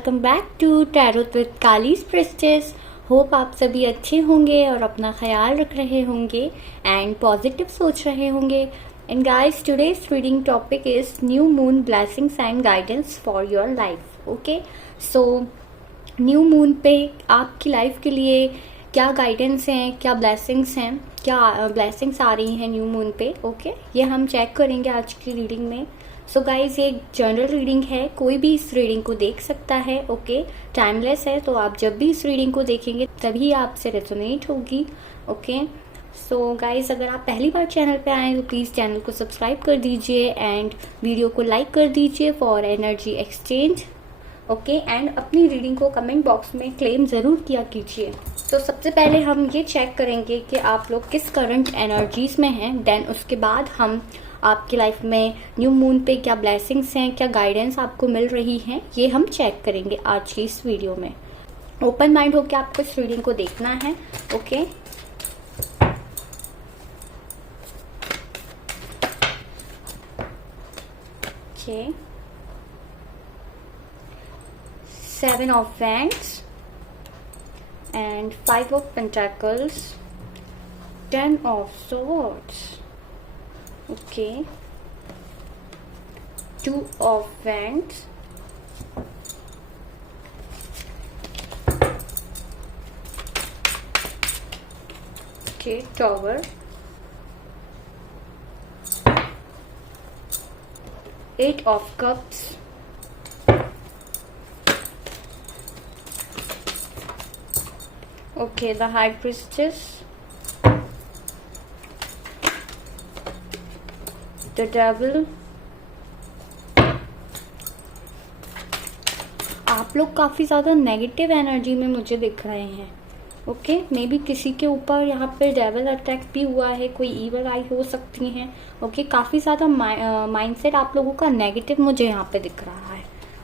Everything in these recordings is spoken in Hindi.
Welcome back to tarot with Kali's priestess. Hope आप सभी अच्छे होंगे और अपना ख्याल रख रहे होंगे एंड पॉजिटिव सोच रहे होंगे। And guys, today's reading topic is new moon blessings and guidance for your life. Okay, so new moon पे आपकी लाइफ के लिए क्या गाइडेंस हैं, क्या ब्लेसिंग्स हैं, क्या ब्लेसिंग्स आ रही हैं न्यू मून पे। ओके, ये हम चेक करेंगे आज की रीडिंग में। सो गाइज, ये जनरल रीडिंग है, कोई भी इस रीडिंग को देख सकता है। ओके, टाइमलेस है, तो आप जब भी इस रीडिंग को देखेंगे तभी आपसे रेजोनेट होगी। ओके, सो गाइज, अगर आप पहली बार चैनल पे आए तो प्लीज़ चैनल को सब्सक्राइब कर दीजिए एंड वीडियो को लाइक कर दीजिए for energy exchange. Okay, and अपनी रीडिंग को कमेंट बॉक्स में क्लेम ज़रूर किया कीजिए। तो सबसे पहले हम ये चेक करेंगे कि आप लोग किस करंट एनर्जीज में हैं, देन उसके बाद हम आपकी लाइफ में न्यू मून पे क्या ब्लेसिंग्स हैं, क्या गाइडेंस आपको मिल रही हैं, ये हम चेक करेंगे आज की इस वीडियो में। ओपन माइंड होकर आपको इस रीडिंग को देखना है। Okay, Seven of Wands and Five of Pentacles, Ten of Swords. Okay, Two of Wands, okay, Tower, Eight of Cups, okay, the High Priestess, the Devil। आप लोग काफ़ी ज़्यादा नेगेटिव एनर्जी में मुझे दिख रहे हैं। ओके, मे बी किसी के ऊपर यहाँ पे डेविल अटैक भी हुआ है, कोई ईवल आई हो सकती हैं। ओके, काफ़ी ज़्यादा माइंडसेट आप लोगों का नेगेटिव मुझे यहाँ पे दिख रहा है।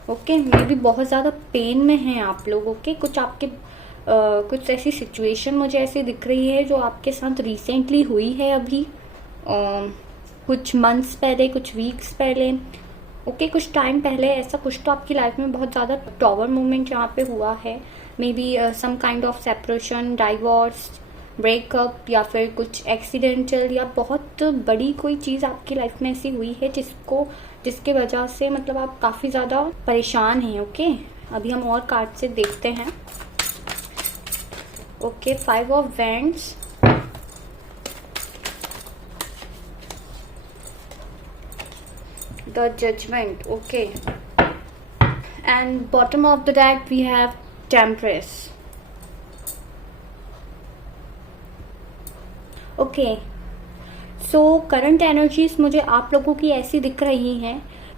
ओके, मे बी बहुत ज़्यादा पेन में हैं आप लोग। ओके, कुछ आपके कुछ ऐसी सिचुएशन मुझे ऐसी दिख रही है जो आपके साथ रिसेंटली हुई है, अभी कुछ मंथ्स पहले, कुछ वीक्स पहले। ओके, कुछ टाइम पहले ऐसा कुछ तो आपकी लाइफ में बहुत ज़्यादा टॉवर मूवमेंट यहाँ पे हुआ है। Maybe some kind of separation, divorce, breakup, या फिर कुछ एक्सीडेंटल या बहुत बड़ी कोई चीज़ आपकी लाइफ में ऐसी हुई है जिसके वजह से मतलब आप काफ़ी ज़्यादा परेशान हैं। ओके, अभी हम और कार्ड से देखते हैं। Okay, five of wands, the judgment, okay, and bottom of the deck we have Temperance। Okay, so current energies मुझे आप लोगों की ऐसी दिख रही हैं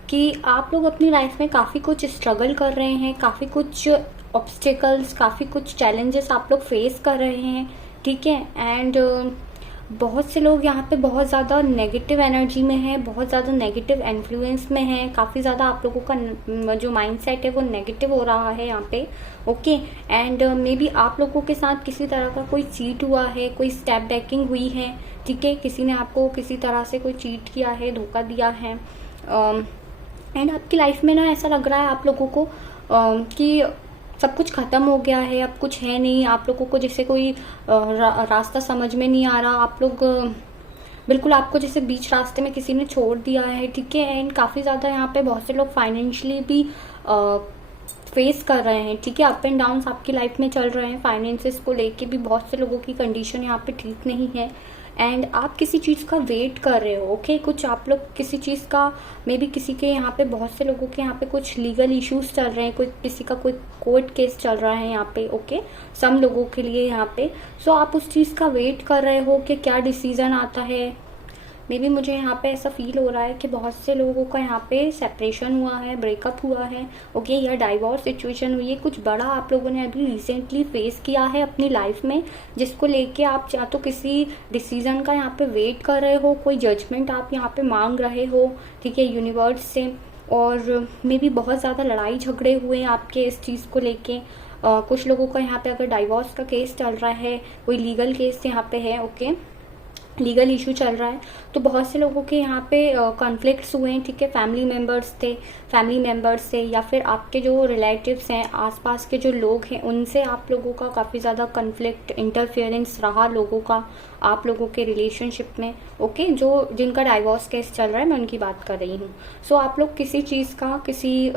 कि आप लोग अपनी लाइफ में काफ़ी कुछ स्ट्रगल कर रहे हैं, काफ़ी कुछ ऑब्स्टिकल्स, काफ़ी कुछ चैलेंजेस आप लोग फेस कर रहे हैं। ठीक है, एंड बहुत से लोग यहाँ पे बहुत ज़्यादा नेगेटिव एनर्जी में है, बहुत ज़्यादा नेगेटिव इन्फ्लुएंस में है, काफ़ी ज़्यादा आप लोगों का जो माइंडसेट है वो नेगेटिव हो रहा है यहाँ पे। ओके, एंड मे बी आप लोगों के साथ किसी तरह का कोई चीट हुआ है, कोई स्टेप बैकिंग हुई है। ठीक है, किसी ने आपको किसी तरह से कोई चीट किया है, धोखा दिया है। एंड आपकी लाइफ में ना ऐसा लग रहा है आप लोगों को कि सब कुछ ख़त्म हो गया है, अब कुछ है नहीं। आप लोगों को जैसे कोई रास्ता समझ में नहीं आ रहा, आप लोग बिल्कुल आपको जैसे बीच रास्ते में किसी ने छोड़ दिया है। ठीक है, एंड काफ़ी ज़्यादा यहाँ पे बहुत से लोग फाइनेंशियली भी फेस कर रहे हैं। ठीक है, अप एंड डाउन्स आपकी लाइफ में चल रहे हैं, फाइनेंसेस को लेके भी बहुत से लोगों की कंडीशन यहाँ पे ठीक नहीं है एंड आप किसी चीज़ का वेट कर रहे हो। ओके, कुछ आप लोग किसी चीज़ का, मे बी किसी के यहाँ पे, बहुत से लोगों के यहाँ पे कुछ लीगल इश्यूज चल रहे हैं, कोई किसी का कोई कोर्ट केस चल रहा है यहाँ पे। ओके, सम लोगों के लिए यहाँ पे सो आप उस चीज़ का वेट कर रहे हो कि क्या डिसीजन आता है। मे बी मुझे यहाँ पे ऐसा फील हो रहा है कि बहुत से लोगों का यहाँ पे सेपरेशन हुआ है, ब्रेकअप हुआ है। ओके, या डाइवोर्स सिचुएशन हुई है, कुछ बड़ा आप लोगों ने अभी रिसेंटली फेस किया है अपनी लाइफ में, जिसको लेके आप या तो किसी डिसीजन का यहाँ पे वेट कर रहे हो, कोई जजमेंट आप यहाँ पे मांग रहे हो। ठीक है, यूनिवर्स से, और मे बी बहुत ज़्यादा लड़ाई झगड़े हुए हैं आपके इस चीज़ को लेके। कुछ लोगों का यहाँ पे अगर डाइवोर्स का केस चल रहा है, कोई लीगल केस यहाँ पे है। ओके, लीगल इशू चल रहा है। तो बहुत से लोगों के यहाँ पे कॉन्फ्लिक्ट्स हुए हैं, ठीक है, फैमिली मेंबर्स से या फिर आपके जो रिलेटिव्स हैं, आसपास के जो लोग हैं, उनसे आप लोगों का काफ़ी ज़्यादा कॉन्फ्लिक्ट, इंटरफेरेंस रहा लोगों का आप लोगों के रिलेशनशिप में। ओके, जो जिनका डाइवोर्स केस चल रहा है, मैं उनकी बात कर रही हूँ। सो आप लोग किसी चीज़ का, किसी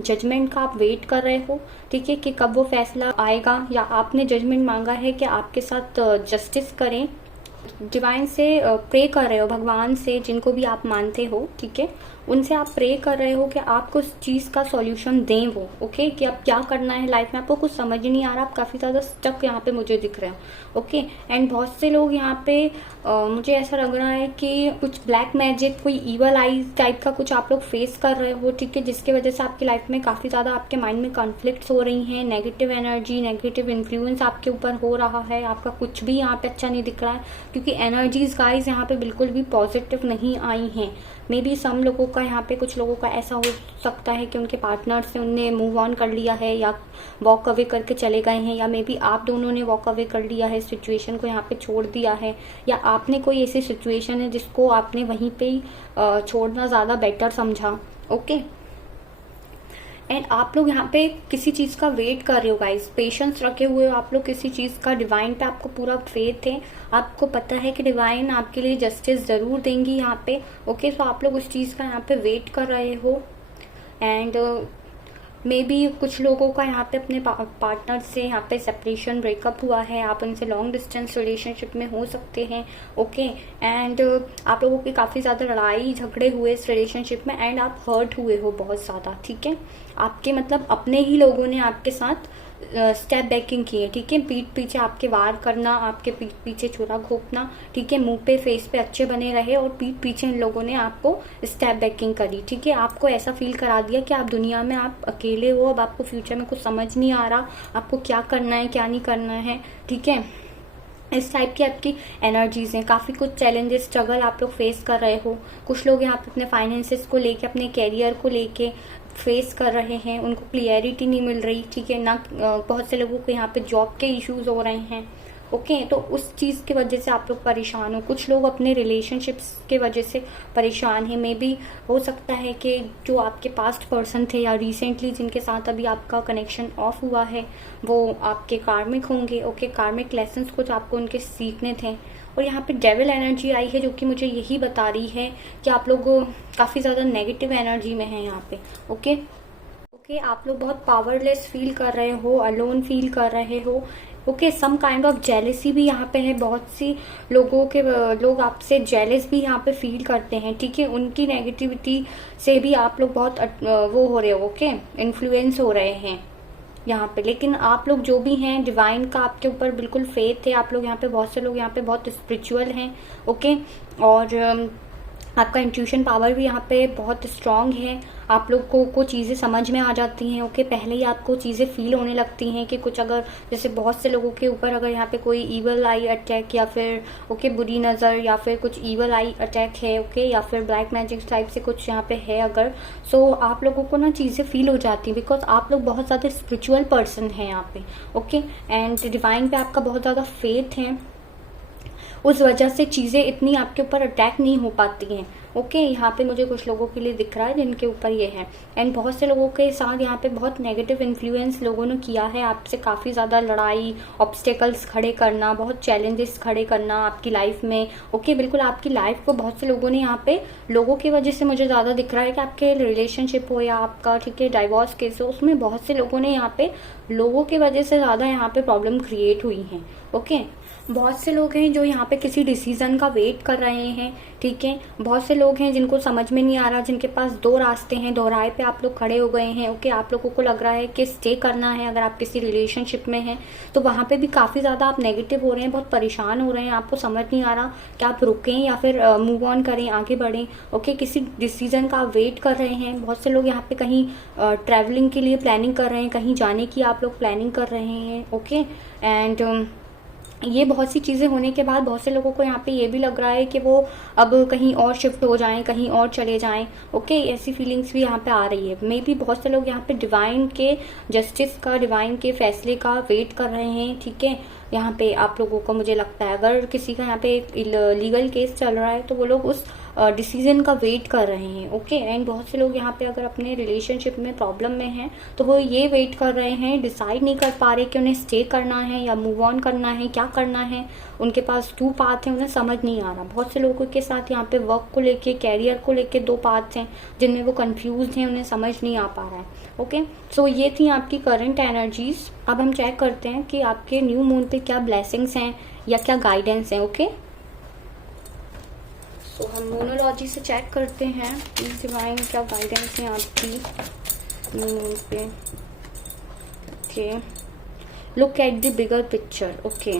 जजमेंट का आप वेट कर रहे हो, ठीक है, कि कब वो फैसला आएगा, या आपने जजमेंट मांगा है कि आपके साथ जस्टिस करें। डिवाइन से प्रे कर रहे हो, भगवान से, जिनको भी आप मानते हो, ठीक है, उनसे आप प्रे कर रहे हो कि आपको उस चीज़ का सॉल्यूशन दें वो। ओके, कि अब क्या करना है लाइफ में, आपको कुछ समझ ही नहीं आ रहा, आप काफ़ी ज़्यादा स्टक यहाँ पे मुझे दिख रहे हो। ओके, एंड बहुत से लोग यहाँ पे मुझे ऐसा लग रहा है कि कुछ ब्लैक मैजिक, कोई ईवल आईज टाइप का कुछ आप लोग फेस कर रहे हो, ठीक है, जिसकी वजह से आपकी लाइफ में काफ़ी ज़्यादा आपके माइंड में कॉन्फ्लिक्ट्स हो रही हैं, नेगेटिव एनर्जी, नेगेटिव इन्फ्लुएंस आपके ऊपर हो रहा है, आपका कुछ भी यहाँ पे अच्छा नहीं दिख रहा है, क्योंकि एनर्जीज गाइज यहाँ पे बिल्कुल भी पॉजिटिव नहीं आई हैं। मे बी सम लोगों का यहाँ पे, कुछ लोगों का ऐसा हो सकता है कि उनके पार्टनर से उनने मूव ऑन कर लिया है, या वॉक अवे करके चले गए हैं, या मे बी आप दोनों ने वॉक अवे कर लिया है, सिचुएशन को यहाँ पे छोड़ दिया है, या आपने कोई ऐसी सिचुएशन है जिसको आपने वहीं पे ही छोड़ना ज़्यादा बेटर समझा। ओके, एंड आप लोग यहाँ पे किसी चीज़ का वेट कर रहे हो गाइस, पेशेंस रखे हुए हो आप लोग किसी चीज़ का, डिवाइन पे आपको पूरा फेथ है, आपको पता है कि डिवाइन आपके लिए जस्टिस ज़रूर देंगी यहाँ पे। ओके, तो आप लोग उस चीज़ का यहाँ पे वेट कर रहे हो। एंड मे बी कुछ लोगों का यहाँ पे अपने पार्टनर से यहाँ पे सेपरेशन, ब्रेकअप हुआ है, आप उनसे लॉन्ग डिस्टेंस रिलेशनशिप में हो सकते हैं। ओके, एंड आप लोगों की काफ़ी ज़्यादा लड़ाई झगड़े हुए इस रिलेशनशिप में, एंड आप हर्ट हुए हो बहुत ज़्यादा, ठीक है, आपके मतलब अपने ही लोगों ने आपके साथ स्टेप बैकिंग की है, ठीक है, पीठ पीछे आपके वार करना, आपके पीठ पीछे छुरा घोंपना, ठीक है, मुंह पे फेस पे अच्छे बने रहे, और पीठ पीछे इन लोगों ने आपको स्टेप बैकिंग करी, ठीक है, आपको ऐसा फील करा दिया कि आप दुनिया में आप अकेले हो, अब आपको फ्यूचर में कुछ समझ नहीं आ रहा, आपको क्या करना है क्या नहीं करना है, ठीक है। इस टाइप की आपकी एनर्जीज हैं, काफ़ी कुछ चैलेंजेस, स्ट्रगल आप लोग फेस कर रहे हो। कुछ लोग यहाँ पे अपने फाइनेंसेस को लेके, अपने कैरियर को लेके फेस कर रहे हैं, उनको क्लियरिटी नहीं मिल रही, ठीक है ना, बहुत से लोगों को यहाँ पे जॉब के इश्यूज हो रहे हैं। ओके, तो उस चीज़ की वजह से आप लोग परेशान हो, कुछ लोग अपने रिलेशनशिप्स के वजह से परेशान हैं। मे बी हो सकता है कि जो आपके पास्ट पर्सन थे, या रिसेंटली जिनके साथ अभी आपका कनेक्शन ऑफ हुआ है, वो आपके कार्मिक होंगे। ओके, कार्मिक लेसन्स कुछ आपको उनके सीखने थे। और यहाँ पे डेविल एनर्जी आई है, जो कि मुझे यही बता रही है कि आप लोग काफ़ी ज़्यादा नेगेटिव एनर्जी में हैं यहाँ पे। ओके, आप लोग बहुत पावरलेस फील कर रहे हो, अलोन फील कर रहे हो। Okay, some kind of jealousy भी यहाँ पे है, बहुत सी लोग आपसे जेलस भी यहाँ पे फील करते हैं, ठीक है, उनकी नेगेटिविटी से भी आप लोग बहुत वो हो रहे हो, ओके, इन्फ्लुएंस हो रहे हैं यहाँ पे। लेकिन आप लोग जो भी हैं, डिवाइन का आपके ऊपर बिल्कुल फेथ है, आप लोग यहाँ पे, बहुत से लोग यहाँ पे बहुत स्पिरिचुअल हैं। ओके, और आपका इंट्यूशन पावर भी यहाँ पे बहुत स्ट्रांग है, आप लोग को चीज़ें समझ में आ जाती हैं। ओके, पहले ही आपको चीज़ें फील होने लगती हैं कि कुछ, अगर जैसे बहुत से लोगों के ऊपर अगर यहाँ पे कोई ईवल आई अटैक, या फिर ओके बुरी नज़र, या फिर कुछ ईवल आई अटैक है, ओके, या फिर ब्लैक मैजिक टाइप से कुछ यहाँ पे है अगर, सो आप लोगों को ना चीज़ें फील हो जाती हैं, बिकॉज आप लोग बहुत ज़्यादा स्पिरिचुअल पर्सन हैं यहाँ पे। ओके, एंड डिवाइन पे आपका बहुत ज़्यादा फेथ है, उस वजह से चीज़ें इतनी आपके ऊपर अटैक नहीं हो पाती हैं। ओके, यहाँ पे मुझे कुछ लोगों के लिए दिख रहा है जिनके ऊपर ये है, एंड बहुत से लोगों के साथ यहाँ पे बहुत नेगेटिव इन्फ्लुएंस लोगों ने किया है, आपसे काफ़ी ज़्यादा लड़ाई, ऑब्स्टेकल्स खड़े करना, बहुत चैलेंजेस खड़े करना आपकी लाइफ में। ओके, बिल्कुल आपकी लाइफ को बहुत से लोगों ने यहाँ पे, लोगों की वजह से मुझे ज़्यादा दिख रहा है कि आपके रिलेशनशिप हो या आपका, ठीक है, डाइवोर्स केस हो, उसमें बहुत से लोगों ने यहाँ पे, लोगों की वजह से ज़्यादा यहाँ पे प्रॉब्लम क्रिएट हुई हैं। ओके, बहुत से लोग हैं जो यहाँ पे किसी डिसीजन का वेट कर रहे हैं, ठीक है, बहुत से लोग हैं जिनको समझ में नहीं आ रहा, जिनके पास दो रास्ते हैं, दोराहे पे आप लोग खड़े हो गए हैं। ओके, आप लोगों को लग रहा है कि स्टे करना है, अगर आप किसी रिलेशनशिप में हैं तो वहाँ पे भी काफ़ी ज़्यादा आप नेगेटिव हो रहे हैं, बहुत परेशान हो रहे हैं, आपको समझ नहीं आ रहा कि आप रुकें या फिर मूव ऑन करें, आगे बढ़ें। ओके, किसी डिसीजन का आप वेट कर रहे हैं। बहुत से लोग यहाँ पे कहीं ट्रैवलिंग के लिए प्लानिंग कर रहे हैं, कहीं जाने की आप लोग प्लानिंग कर रहे हैं। ओके, एंड ये बहुत सी चीज़ें होने के बाद बहुत से लोगों को यहाँ पे ये भी लग रहा है कि वो अब कहीं और शिफ्ट हो जाएं, कहीं और चले जाएं। ओके, ऐसी फीलिंग्स भी यहाँ पे आ रही है। मे बी बहुत से लोग यहाँ पे डिवाइन के जस्टिस का, डिवाइन के फैसले का वेट कर रहे हैं, ठीक है, यहाँ पे आप लोगों को मुझे लगता है अगर किसी का यहाँ पे लीगल केस चल रहा है तो वो लोग उस डिसीजन का वेट कर रहे हैं। ओके, एंड बहुत से लोग यहाँ पे अगर अपने रिलेशनशिप में प्रॉब्लम में हैं तो वो ये वेट कर रहे हैं, डिसाइड नहीं कर पा रहे कि उन्हें स्टे करना है या मूव ऑन करना है, क्या करना है। उनके पास 2 पाथ हैं, उन्हें समझ नहीं आ रहा। बहुत से लोगों के साथ यहाँ पे वर्क को लेके, कैरियर को लेके 2 पाथ्स हैं जिनमें वो कंफ्यूज हैं, उन्हें समझ नहीं आ पा रहा है। ओके, सो ये थी आपकी करंट एनर्जीज। अब हम चेक करते हैं कि आपके न्यू मून पे क्या ब्लेसिंग्स हैं या क्या गाइडेंस है। ओके, सो हम मोनोलॉजी से चेक करते हैं डिवाइन क्या गाइडेंस है आपकी न्यू मून पे। Okay, look at the bigger picture. Okay,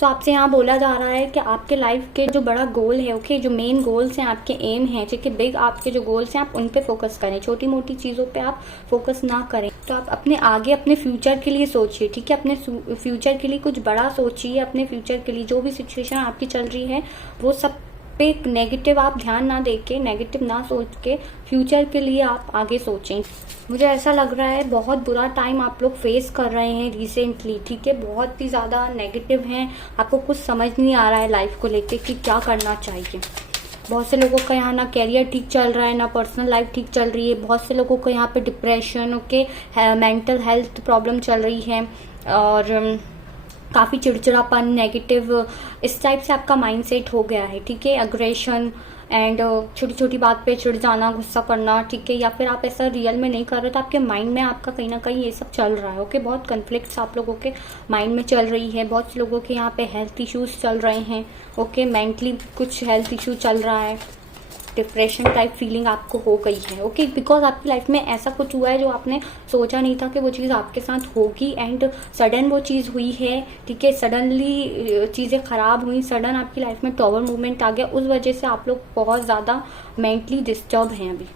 so आपसे यहाँ बोला जा रहा है कि आपके लाइफ के जो बड़ा गोल है, ओके, जो मेन गोल्स हैं, आपके एम हैं, ठीक है, बिग आपके जो गोल्स हैं, आप उन पे फोकस करें। छोटी मोटी चीज़ों पे आप फोकस ना करें। तो आप अपने आगे अपने फ्यूचर के लिए सोचिए, ठीक है, अपने फ्यूचर के लिए कुछ बड़ा सोचिए। अपने फ्यूचर के लिए जो भी सिचुएशन आपकी चल रही है वो सब पे नेगेटिव आप ध्यान ना देके, नेगेटिव ना सोच के फ्यूचर के लिए आप आगे सोचें। मुझे ऐसा लग रहा है बहुत बुरा टाइम आप लोग फेस कर रहे हैं रिसेंटली, ठीक है, बहुत ही ज़्यादा नेगेटिव हैं। आपको कुछ समझ नहीं आ रहा है लाइफ को लेके कि क्या करना चाहिए। बहुत से लोगों का यहाँ ना कैरियर ठीक चल रहा है, ना पर्सनल लाइफ ठीक चल रही है। बहुत से लोगों को यहाँ पे depression, okay, mental health problem चल रही है और काफ़ी चिड़चिड़ापन, नेगेटिव, इस टाइप से आपका माइंडसेट हो गया है, ठीक है। अग्रेशन एंड छोटी छोटी बात पे चिढ़ जाना, गुस्सा करना, ठीक है, या फिर आप ऐसा रियल में नहीं कर रहे तो आपके माइंड में आपका कहीं ना कहीं ये सब चल रहा है। ओके, बहुत कन्फ्लिक्ट्स आप लोगों के माइंड में चल रही है। बहुत से लोगों के यहाँ पे हेल्थ इश्यूज चल रहे हैं। ओके, मेंटली कुछ हेल्थ इशू चल रहा है, डिप्रेशन टाइप फीलिंग आपको हो गई है। ओके, बिकॉज आपकी लाइफ में ऐसा कुछ हुआ है जो आपने सोचा नहीं था कि वो चीज़ आपके साथ होगी एंड सडन वो चीज़ हुई है, ठीक है। सडनली चीज़ें ख़राब हुई, सडन आपकी लाइफ में टॉवर मूवमेंट आ गया, उस वजह से आप लोग बहुत ज़्यादा मेंटली डिस्टर्ब हैं अभी।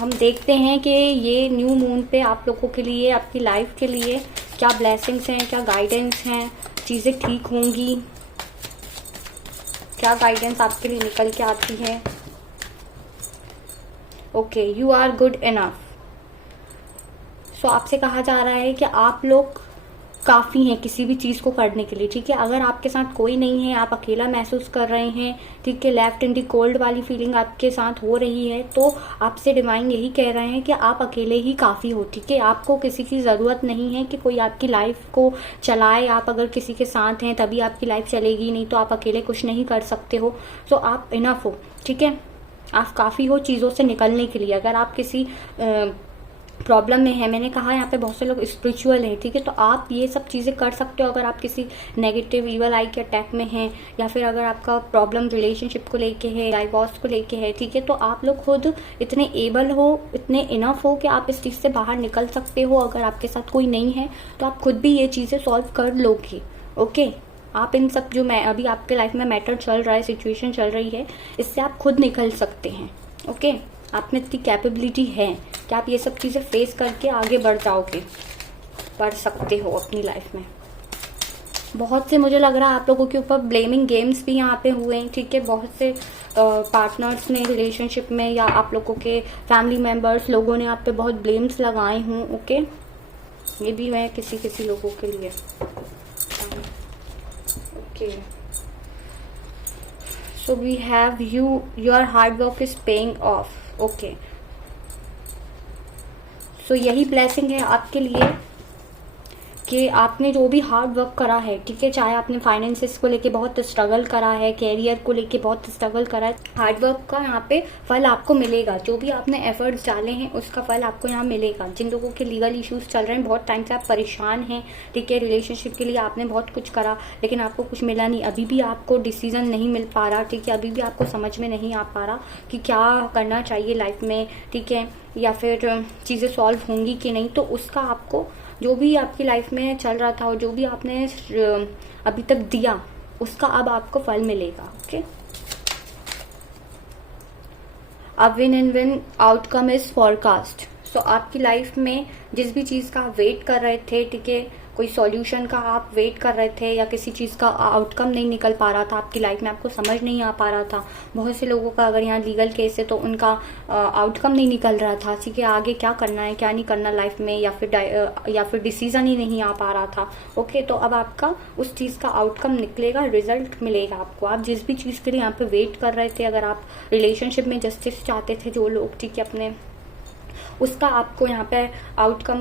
हम देखते हैं कि ये न्यू मून पे आप लोगों के लिए, आपकी लाइफ के लिए क्या ब्लेसिंग्स हैं, क्या गाइडेंस हैं, चीज़ें ठीक होंगी, क्या गाइडेंस आपके लिए निकल के आती है। Okay, you are good enough. So आपसे कहा जा रहा है कि आप लोग काफ़ी हैं किसी भी चीज़ को करने के लिए, ठीक है। अगर आपके साथ कोई नहीं है, आप अकेला महसूस कर रहे हैं, ठीक है, लेफ्ट इन दी कोल्ड वाली फीलिंग आपके साथ हो रही है, तो आपसे डिवाइन यही कह रहे हैं कि आप अकेले ही काफ़ी हो, ठीक है। आपको किसी की ज़रूरत नहीं है कि कोई आपकी लाइफ को चलाए। आप अगर किसी के साथ हैं तभी आपकी लाइफ चलेगी, नहीं तो आप अकेले कुछ नहीं कर सकते हो। तो आप इनफ हो, ठीक है, आप काफ़ी हो चीज़ों से निकलने के लिए। अगर आप किसी प्रॉब्लम में है, मैंने कहा यहाँ पे बहुत से लोग स्पिरिचुअल हैं, ठीक है, तो आप ये सब चीज़ें कर सकते हो। अगर आप किसी नेगेटिव ईवल आई के अटैक में हैं या फिर अगर आपका प्रॉब्लम रिलेशनशिप को लेके है, डाइवोर्स को लेके है, ठीक है, तो आप लोग खुद इतने एबल हो, इतने इनफ हो कि आप इस चीज़ से बाहर निकल सकते हो। अगर आपके साथ कोई नहीं है तो आप खुद भी ये चीज़ें सॉल्व कर लोगे। ओके, आप इन सब जो मैं अभी आपके लाइफ में मैटर चल रहा है, सिचुएशन चल रही है, इससे आप खुद निकल सकते हैं। ओके, आप में इतनी कैपेबिलिटी है कि आप ये सब चीज़ें फेस करके आगे बढ़ जाओगे, बढ़ सकते हो अपनी लाइफ में। बहुत से मुझे लग रहा है आप लोगों के ऊपर ब्लेमिंग गेम्स भी यहाँ पे हुए हैं, ठीक है। बहुत से पार्टनर्स ने रिलेशनशिप में या आप लोगों के फैमिली मेम्बर्स लोगों ने आप पे बहुत ब्लेम्स लगाए हों। ओके, ये भी है किसी किसी लोगों के लिए। Okay, so we have your hard work is paying off. Okay, so यही ब्लेसिंग है आपके लिए कि आपने जो भी हार्ड वर्क करा है, ठीक है, चाहे आपने फाइनेंसेस को लेके बहुत स्ट्रगल करा है, कैरियर को लेके बहुत स्ट्रगल करा है, हार्ड वर्क का यहाँ पे फल आपको मिलेगा। जो भी आपने एफर्ट्स डाले हैं उसका फल आपको यहाँ मिलेगा। जिन लोगों के लीगल इश्यूज चल रहे हैं, बहुत टाइम से आप परेशान हैं, ठीक है, रिलेशनशिप के लिए आपने बहुत कुछ करा लेकिन आपको कुछ मिला नहीं, अभी भी आपको डिसीजन नहीं मिल पा रहा, ठीक है, अभी भी आपको समझ में नहीं आ पा रहा कि क्या करना चाहिए लाइफ में, ठीक है, या फिर चीज़ें सॉल्व होंगी कि नहीं, तो उसका आपको जो भी आपकी लाइफ में चल रहा था और जो भी आपने अभी तक दिया उसका अब आपको फल मिलेगा। ओके, अब win and win outcome is forecast. So आपकी लाइफ में जिस भी चीज़ का आप वेट कर रहे थे, ठीक है, कोई सॉल्यूशन का आप वेट कर रहे थे या किसी चीज़ का आउटकम नहीं निकल पा रहा था आपकी लाइफ में, आपको समझ नहीं आ पा रहा था। बहुत से लोगों का अगर यहाँ लीगल केस है तो उनका आउटकम नहीं निकल रहा था, ठीक है, आगे क्या करना है क्या नहीं करना लाइफ में, या फिर डिसीजन ही नहीं आ पा रहा था। ओके, तो अब आपका उस चीज़ का आउटकम निकलेगा, रिजल्ट मिलेगा आपको। आप जिस भी चीज़ के लिए यहाँ पे वेट कर रहे थे, अगर आप रिलेशनशिप में जस्टिस चाहते थे जो लोग, ठीक है, अपने, उसका आपको यहाँ पे आउटकम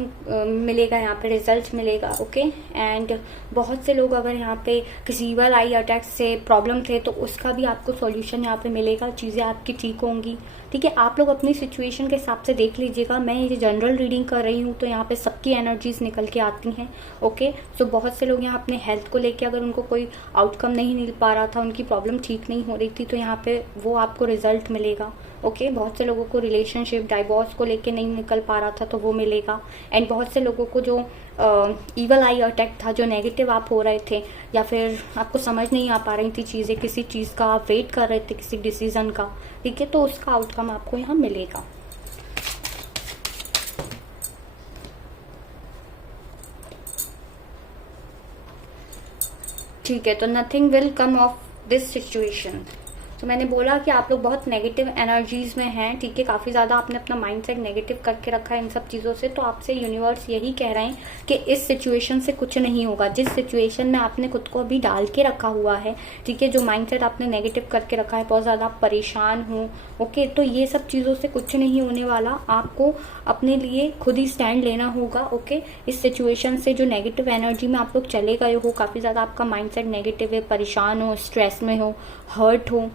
मिलेगा, यहाँ पे रिजल्ट मिलेगा। ओके, एंड बहुत से लोग अगर यहाँ पे किसी ईवल आई अटैक से प्रॉब्लम थे तो उसका भी आपको सॉल्यूशन यहाँ पे मिलेगा, चीज़ें आपकी ठीक होंगी। ठीक है, आप लोग अपनी सिचुएशन के हिसाब से देख लीजिएगा। मैं ये जनरल रीडिंग कर रही हूँ तो यहाँ पे सबकी एनर्जीज निकल के आती हैं। ओके, सो बहुत से लोग यहाँ अपने हेल्थ को लेके अगर उनको कोई आउटकम नहीं मिल पा रहा था, उनकी प्रॉब्लम ठीक नहीं हो रही थी, तो यहाँ पे वो आपको रिजल्ट मिलेगा। ओके, बहुत से लोगों को रिलेशनशिप डाइवोर्स को लेके नहीं निकल पा रहा था तो वो मिलेगा। एंड बहुत से लोगों को जो ईवल आई अटैक था, जो नेगेटिव आप हो रहे थे या फिर आपको समझ नहीं आ पा रही थी चीज़ें, किसी चीज़ का आप वेट कर रहे थे, किसी डिसीजन का, ठीक है, तो उसका आउटकम आपको यहाँ मिलेगा। ठीक है, तो nothing will come of this situation. तो मैंने बोला कि आप लोग बहुत नेगेटिव एनर्जीज में हैं, ठीक है, काफ़ी ज़्यादा आपने अपना माइंडसेट नेगेटिव करके रखा है इन सब चीज़ों से। तो आपसे यूनिवर्स यही कह रहे हैं कि इस सिचुएशन से कुछ नहीं होगा, जिस सिचुएशन में आपने खुद को अभी डाल के रखा हुआ है, ठीक है, जो माइंडसेट आपने नेगेटिव करके रखा है, बहुत ज़्यादा आप परेशान हो। ओके, तो ये सब चीज़ों से कुछ नहीं होने वाला, आपको अपने लिए खुद ही स्टैंड लेना होगा। ओके, इस सिचुएशन से जो नेगेटिव एनर्जी में आप लोग चले गए हो, काफ़ी ज़्यादा आपका माइंडसेट नेगेटिव है, परेशान हो, स्ट्रेस में हो, हर्ट हो,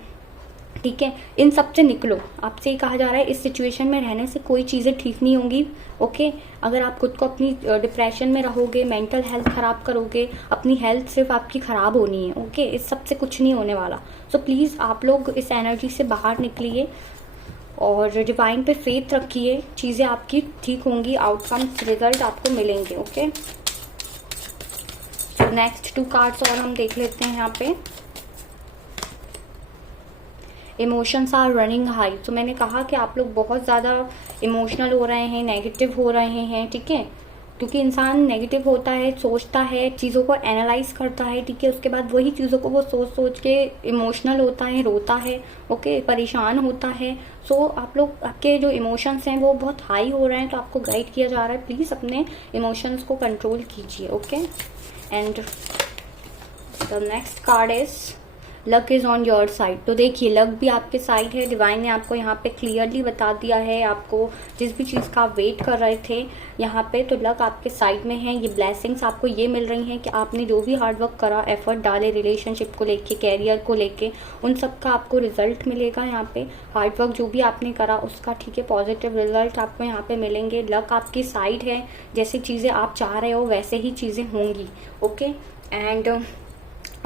ठीक है, इन सब से निकलो। आपसे ये कहा जा रहा है इस सिचुएशन में रहने से कोई चीज़ें ठीक नहीं होंगी। ओके, अगर आप खुद को अपनी डिप्रेशन में रहोगे, मेंटल हेल्थ खराब करोगे, अपनी हेल्थ सिर्फ आपकी खराब होनी है। ओके, इस सब से कुछ नहीं होने वाला। सो प्लीज़ आप लोग इस एनर्जी से बाहर निकलिए और डिवाइन पे फेथ रखिए, चीज़ें आपकी ठीक होंगी, आउटकम्स रिजल्ट आपको मिलेंगे। ओके, नेक्स्ट 2 कार्ड्स और हम देख लेते हैं यहाँ पे। Emotions are running high. तो मैंने कहा कि आप लोग बहुत ज़्यादा इमोशनल हो रहे हैं, नेगेटिव हो रहे हैं, ठीक है, क्योंकि इंसान नेगेटिव होता है, सोचता है, चीज़ों को एनालाइज करता है, ठीक है, उसके बाद वही चीज़ों को वो सोच सोच के इमोशनल होता है, रोता है, ओके, परेशान होता है। सो आप लोग, आपके जो इमोशंस हैं वो बहुत हाई हो रहे हैं, तो आपको गाइड किया जा रहा है प्लीज़ अपने इमोशंस को कंट्रोल कीजिए। Okay, and the next card is luck is on your side. तो देखिए, लक भी आपके साइड है। डिवाइन ने आपको यहाँ पे क्लियरली बता दिया है, आपको जिस भी चीज़ का आप वेट कर रहे थे यहाँ पे, तो लक आपके साइड में है। ये ब्लेसिंग्स आपको ये मिल रही हैं कि आपने जो भी हार्डवर्क करा, एफर्ट डाले रिलेशनशिप को लेके, कैरियर को लेके, उन सब का आपको रिजल्ट मिलेगा यहाँ पे। हार्डवर्क जो भी आपने करा उसका, ठीक है, पॉजिटिव रिजल्ट आपको यहाँ पे मिलेंगे। लक आपकी साइड है, जैसी चीज़ें आप चाह रहे हो वैसे ही चीज़ें होंगी। ओके, एंड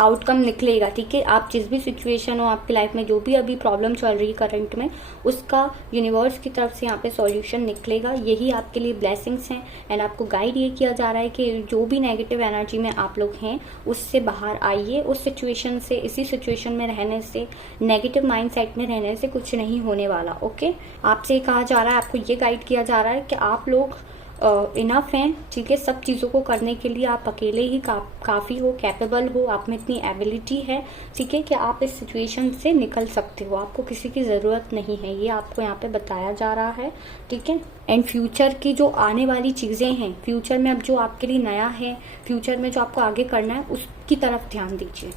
आउटकम निकलेगा, ठीक है, आप जिस भी सिचुएशन हो आपकी लाइफ में, जो भी अभी प्रॉब्लम चल रही है करंट में, उसका यूनिवर्स की तरफ से यहाँ पे सॉल्यूशन निकलेगा। यही आपके लिए ब्लेसिंग्स हैं। एंड आपको गाइड ये किया जा रहा है कि जो भी नेगेटिव एनर्जी में आप लोग हैं उससे बाहर आइए, उस सिचुएशन से, इसी सिचुएशन में रहने से, नेगेटिव माइंडसेट में रहने से कुछ नहीं होने वाला। ओके, आपसे ये कहा जा रहा है, आपको ये गाइड किया जा रहा है कि आप लोग इनफ हैं, ठीक है, सब चीज़ों को करने के लिए आप अकेले ही काफ़ी हो, कैपेबल हो, आप में इतनी एबिलिटी है, ठीक है, कि आप इस सिचुएशन से निकल सकते हो, आपको किसी की ज़रूरत नहीं है, ये आपको यहाँ पे बताया जा रहा है, ठीक है। एंड फ्यूचर की जो आने वाली चीज़ें हैं, फ्यूचर में अब जो आपके लिए नया है, फ्यूचर में जो आपको आगे करना है, उसकी तरफ ध्यान दीजिए।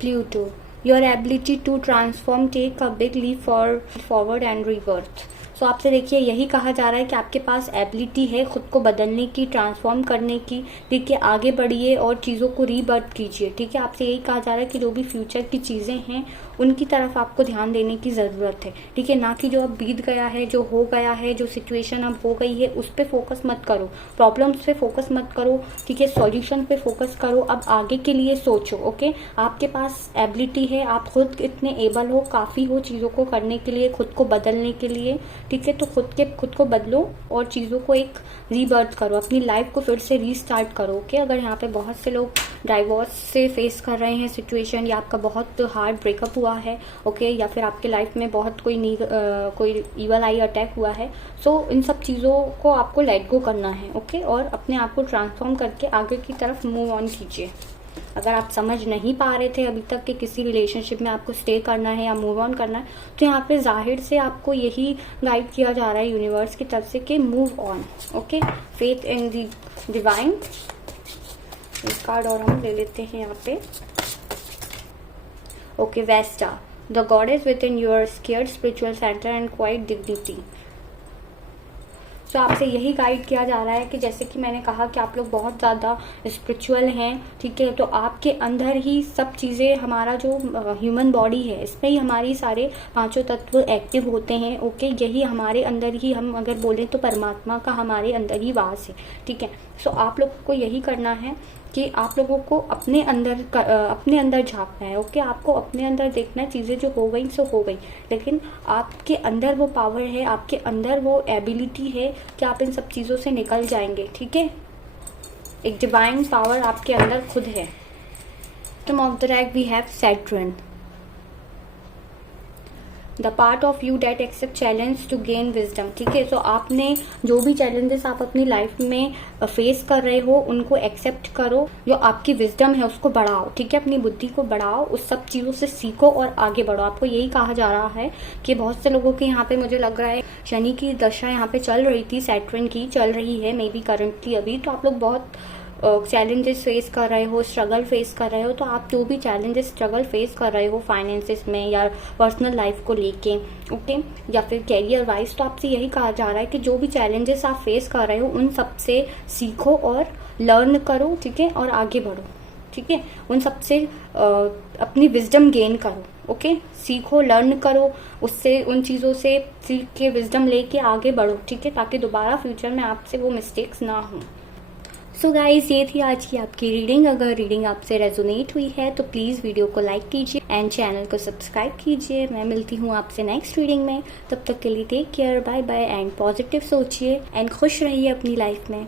Pluto, your ability to transform take a big leap forward and rebirth। सो आपसे देखिए, यही कहा जा रहा है कि आपके पास एबिलिटी है खुद को बदलने की, ट्रांसफॉर्म करने की, ठीक है, आगे बढ़िए और चीज़ों को रीबर्थ कीजिए, ठीक है। आपसे यही कहा जा रहा है कि जो भी फ्यूचर की चीज़ें हैं उनकी तरफ आपको ध्यान देने की ज़रूरत है, ठीक है, ना कि जो अब बीत गया है, जो हो गया है, जो सिचुएशन अब हो गई है उस पर फोकस मत करो, प्रॉब्लम्स पे फोकस मत करो, ठीक है, सॉल्यूशन पे फोकस करो, अब आगे के लिए सोचो। ओके, आपके पास एबिलिटी है, आप खुद इतने एबल हो, काफ़ी हो चीज़ों को करने के लिए, खुद को बदलने के लिए, ठीक है, तो खुद को बदलो और चीज़ों को एक रीबर्थ करो, अपनी लाइफ को फिर से रीस्टार्ट करो। ओके, अगर यहाँ पे बहुत से लोग डाइवोर्स से फेस कर रहे हैं सिचुएशन, या आपका बहुत हार्ड ब्रेकअप हुआ है, ओके, या फिर आपके लाइफ में बहुत कोई ईवल आई अटैक हुआ है, सो इन सब चीज़ों को आपको लेट गो करना है, ओके, और अपने आप को ट्रांसफॉर्म करके आगे की तरफ मूव ऑन कीजिए। अगर आप समझ नहीं पा रहे थे अभी तक कि किसी रिलेशनशिप में आपको स्टे करना है या मूव ऑन करना है, तो यहाँ पे जाहिर से आपको यही गाइड किया जा रहा है यूनिवर्स की तरफ से कि move on, okay, faith in the divine. इस कार्ड और हम ले लेते हैं यहाँ पे, okay, Vesta, the goddess within your scared spiritual centre and quiet dignity. तो आपसे यही गाइड किया जा रहा है कि जैसे कि मैंने कहा कि आप लोग बहुत ज़्यादा स्पिरिचुअल हैं, ठीक है, तो आपके अंदर ही सब चीज़ें, हमारा जो ह्यूमन बॉडी है इसमें ही हमारी सारे पांचों तत्व एक्टिव होते हैं, ओके, यही हमारे अंदर ही, हम अगर बोलें तो परमात्मा का हमारे अंदर ही वास है, ठीक है। सो आप लोगों को यही करना है कि आप लोगों को अपने अंदर झांकना है, ओके, आपको अपने अंदर देखना है, चीज़ें जो हो गई सो हो गई, लेकिन आपके अंदर वो पावर है, आपके अंदर वो एबिलिटी है कि आप इन सब चीज़ों से निकल जाएंगे, ठीक है। एक डिवाइन पावर आपके अंदर खुद है। Bottom of the deck we have Saturn, the part of you that accept challenge to gain wisdom, ठीक है। तो आपने जो भी चैलेंजेस आप अपनी लाइफ में फेस कर रहे हो उनको एक्सेप्ट करो, जो आपकी विजडम है उसको बढ़ाओ, ठीक है, अपनी बुद्धि को बढ़ाओ, उस सब चीज़ों से सीखो और आगे बढ़ो। आपको यही कहा जा रहा है कि बहुत से लोगों के यहाँ पे मुझे लग रहा है शनि की दशा यहाँ पे चल रही थी, सैटर्न की चल रही है मे बी करंटली अभी, तो आप लोग बहुत चैलेंजेस फेस कर रहे हो, स्ट्रगल फेस कर रहे हो। तो आप जो भी चैलेंजेस स्ट्रगल फेस कर रहे हो फाइनेंसेस में या पर्सनल लाइफ को लेके, ओके, या फिर कैरियर वाइज, तो आपसे यही कहा जा रहा है कि जो भी चैलेंजेस आप फेस कर रहे हो उन सब से सीखो और लर्न करो, ठीक है, और आगे बढ़ो, ठीक है, उन सब से अपनी विजडम गेन करो, ओके, सीखो, लर्न करो, उससे उन चीज़ों से सीख के विजडम लेके आगे बढ़ो, ठीक है, ताकि दोबारा फ्यूचर में आपसे वो मिस्टेक्स ना हो। सो गाइज, ये थी आज की आपकी रीडिंग। अगर रीडिंग आपसे रेजोनेट हुई है तो प्लीज़ वीडियो को लाइक कीजिए एंड चैनल को सब्सक्राइब कीजिए। मैं मिलती हूँ आपसे नेक्स्ट रीडिंग में, तब तक के लिए take care, bye bye and positive सोचिए एंड खुश रहिए अपनी लाइफ में।